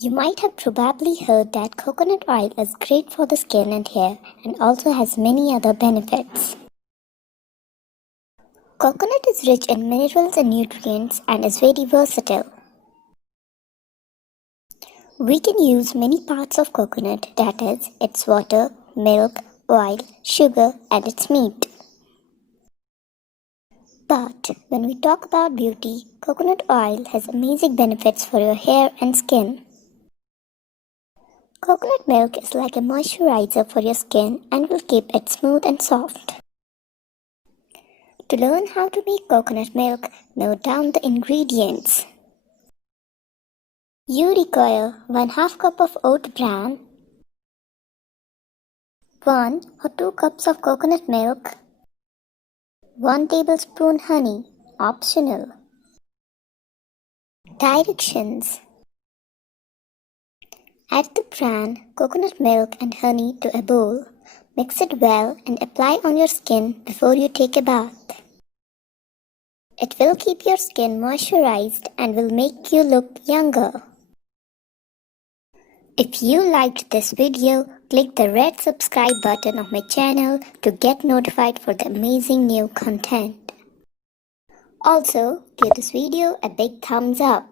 You might have probably heard that coconut oil is great for the skin and hair and also has many other benefits. Coconut is rich in minerals and nutrients and is very versatile. We can use many parts of coconut, that is, its water, milk, oil, sugar, and its meat. But when we talk about beauty, coconut oil has amazing benefits for your hair and skin. Coconut milk is like a moisturizer for your skin and will keep it smooth and soft. To learn how to make coconut milk, note down the ingredients. You require 1/2 cup of oat bran, 1 or 2 cups of coconut milk, 1 tablespoon honey, optional. Directions: add the bran, coconut milk and honey to a bowl. Mix it well and apply on your skin before you take a bath. It will keep your skin moisturized and will make you look younger. If you liked this video, click the red subscribe button of my channel to get notified for the amazing new content. Also, give this video a big thumbs up.